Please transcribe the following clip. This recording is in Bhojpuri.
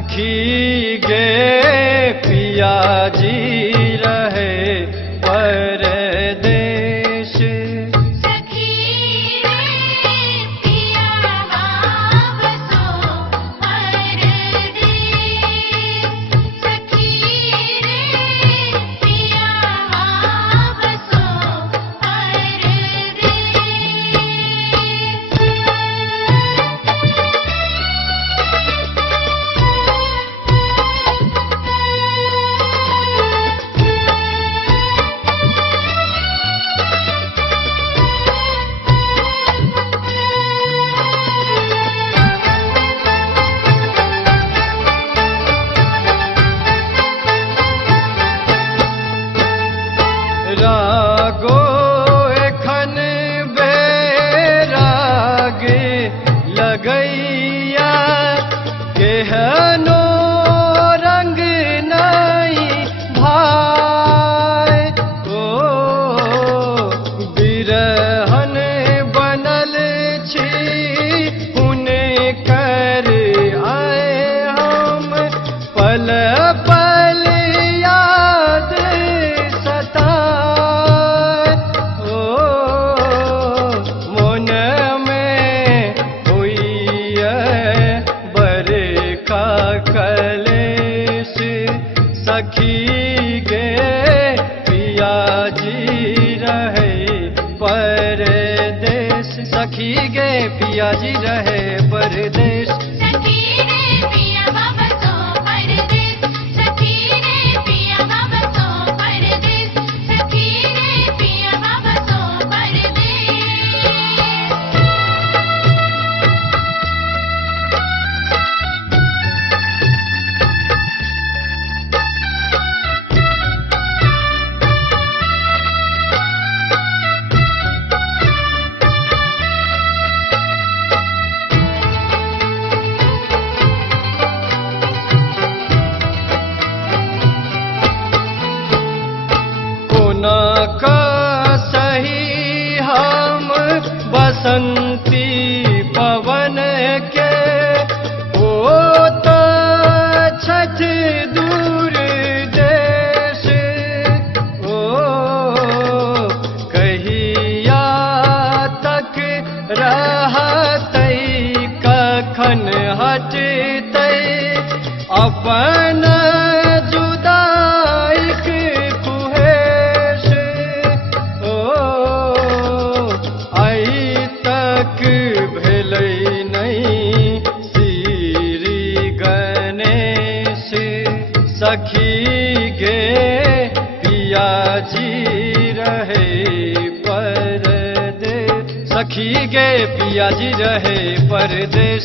सखी गे पिया जी रहे परदेश। सखी रे पिया बसो परदेश। सखी रे पिया बसो रागो एखन बेराग लगैया केहनो रंग नहीं भाई। ओ बिरहन बनल छी हुनकर आए हम पल पल याद सताए। ओ मन में हुई बरखा कलेश। सखी गे पिया जी रहे परदेश। सखी गे पिया जी रहे परदेश। सखी रे पिया बसो परदेश। सखी रे पिया बसो परदेश। सखी रे पिया बसो परदेश। कोना का सही हम बसंती पवन के होता छठ दूर देश। ओ कहिया तक रहतै कखन हटतै अपन जुदाईक कुहेश। ओ आइ तक भेलै नहीं श्री गणेश। सखी गे पिया जी रहे परदेश। सखी गे पिया जी रहे परदेश।